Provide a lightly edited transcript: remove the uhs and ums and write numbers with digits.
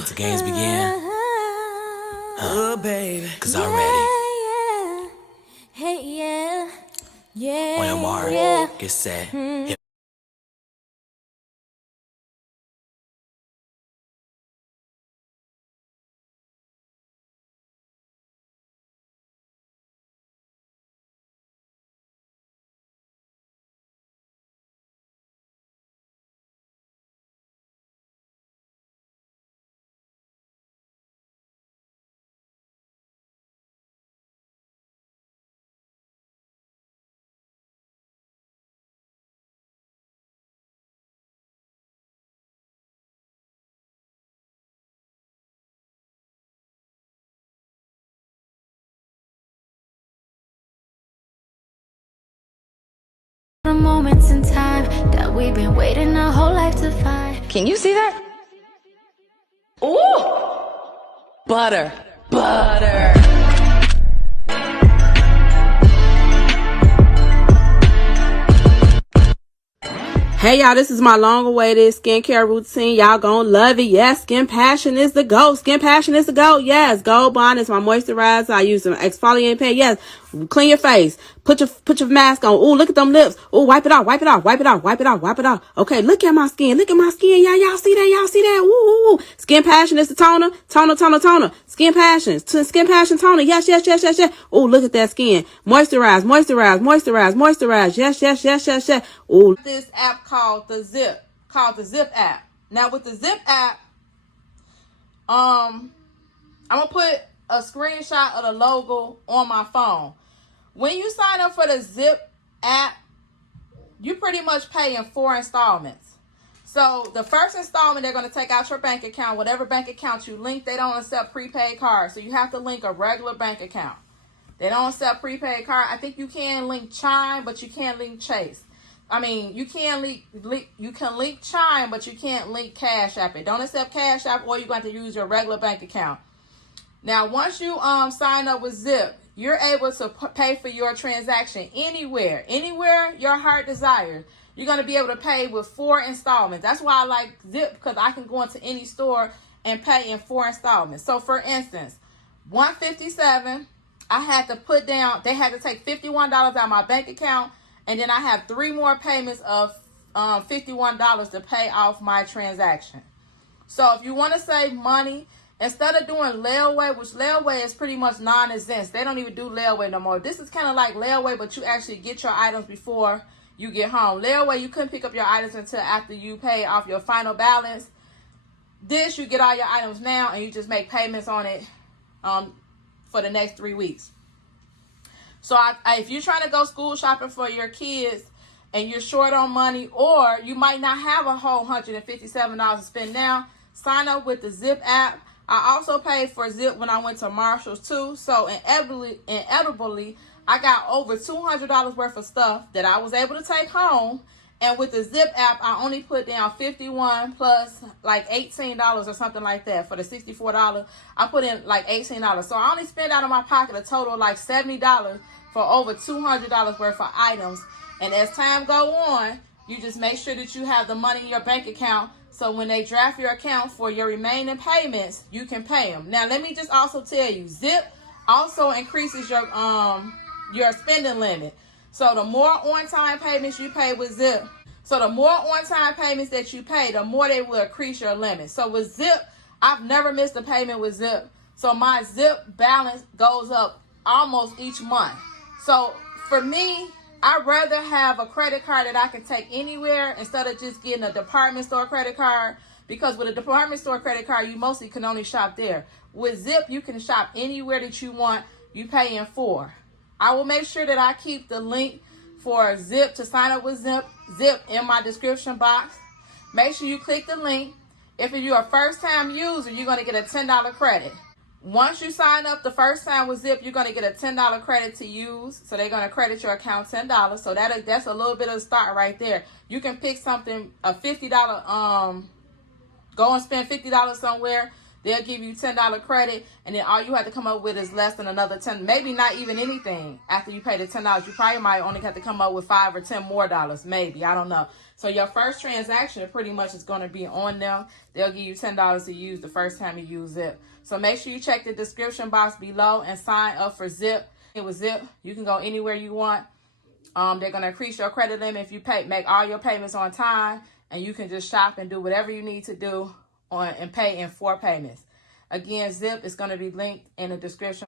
let the games begin. Oh, baby. Cause I'm ready. Hey, yeah. On your mark, get set, hit. The moments in time that we've been waiting our whole life to find. Can you see that? Ooh! Butter. Butter. Hey y'all, this is my long-awaited skincare routine. Y'all gonna love it. Yes, Skin Passion is the GOAT. Skin Passion is the GOAT. Yes, Gold Bond is my moisturizer. I use an exfoliating pen. Yes, clean your face. Put your mask on. Ooh, look at them lips. Ooh, wipe it off, wipe it off, wipe it off, wipe it off, wipe it off. Okay, look at my skin. Look at my skin. Y'all see that? Y'all see that? Ooh, ooh, ooh. Skin Passion is the toner. Toner. Skin Passion. Skin Passion toner. Yes. Ooh, look at that skin. Moisturize. Yes. Ooh. This app called the Zip app. Now with the Zip app, I'm gonna put a screenshot of the logo on my phone. When you sign up for the Zip app, you pretty much pay in 4 installments. So the first installment, they're going to take out your bank account, whatever bank account you link. They don't accept prepaid cards, so you have to link a regular bank account. They don't accept prepaid card. I think you can link Chime, but you can't link Chase. I mean, you can link Chime, but you can't link Cash App. It don't accept Cash App, or you're going to use your regular bank account. Now, once you sign up with Zip, you're able to pay for your transaction anywhere your heart desires. You're going to be able to pay with 4 installments. That's why I like Zip, because I can go into any store and pay in 4 installments. So, for instance, $157, I had to put down, they had to take $51 out of my bank account, and then I have 3 more payments of $51 to pay off my transaction. So if you want to save money, instead of doing layaway, which layaway is pretty much non-existent. They don't even do layaway no more. This is kind of like layaway, but you actually get your items before you get home. Layaway, you couldn't pick up your items until after you pay off your final balance. This, you get all your items now, and you just make payments on it for the next 3 weeks. So if you're trying to go school shopping for your kids and you're short on money, or you might not have a whole $157 to spend now, sign up with the Zip app. I also paid for Zip when I went to Marshall's too. So inevitably, I got over $200 worth of stuff that I was able to take home. And with the Zip app, I only put down $51 plus like $18 or something like that. For the $64, I put in like $18. So I only spent out of my pocket a total of like $70 for over $200 worth of items. And as time go on, you just make sure that you have the money in your bank account, so when they draft your account for your remaining payments, you can pay them. Now, let me just also tell you, Zip also increases your spending limit. So the more on-time payments you pay with Zip, so the more on-time payments that you pay, the more they will increase your limit. So with Zip, I've never missed a payment with Zip. So my Zip balance goes up almost each month. So for me, I'd rather have a credit card that I can take anywhere instead of just getting a department store credit card, because with a department store credit card, you mostly can only shop there. With Zip, you can shop anywhere that you want. You pay in 4. I will make sure that I keep the link for Zip to sign up with Zip in my description box. Make sure you click the link. If you're a first-time user, you're going to get a $10 credit. Once you sign up the first time with Zip, you're going to get a $10 credit to use. So they're going to credit your account $10. So that's a little bit of a start right there. You can pick something, a $50, go and spend $50 somewhere. They'll give you $10 credit, and then all you have to come up with is less than another $10, maybe not even anything after you pay the $10. You probably might only have to come up with $5 or $10 more, maybe. I don't know. So your first transaction pretty much is going to be on them. They'll give you $10 to use the first time you use Zip. So make sure you check the description box below and sign up for Zip. With Zip, you can go anywhere you want. They're going to increase your credit limit if you make all your payments on time, and you can just shop and do whatever you need to do and pay in 4 payments. Again, Zip is going to be linked in the description.